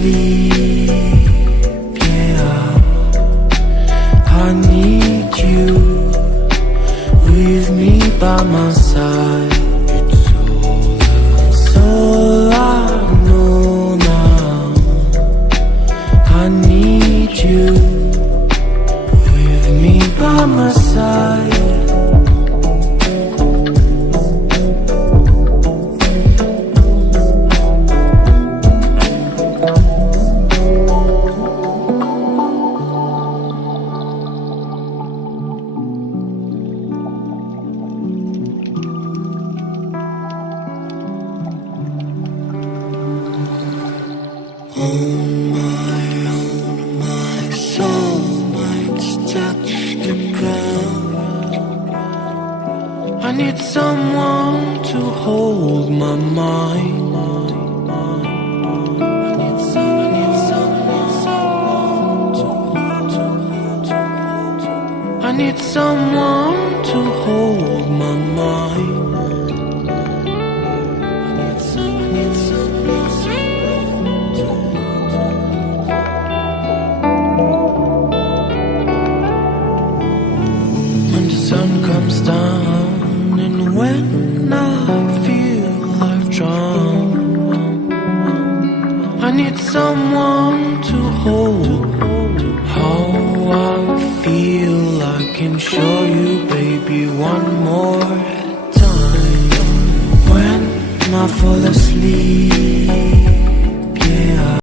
asleep, yeah, I need you with me by my side. It's all I know now. I need you with me by my side. My soul might touch the ground. I need someone to hold my mind. I need someone to hold my mind. When the sun comes down and when I feel I've drowned, I need someone to hold how I feel. I can show you, baby, one more time. When I fall asleep,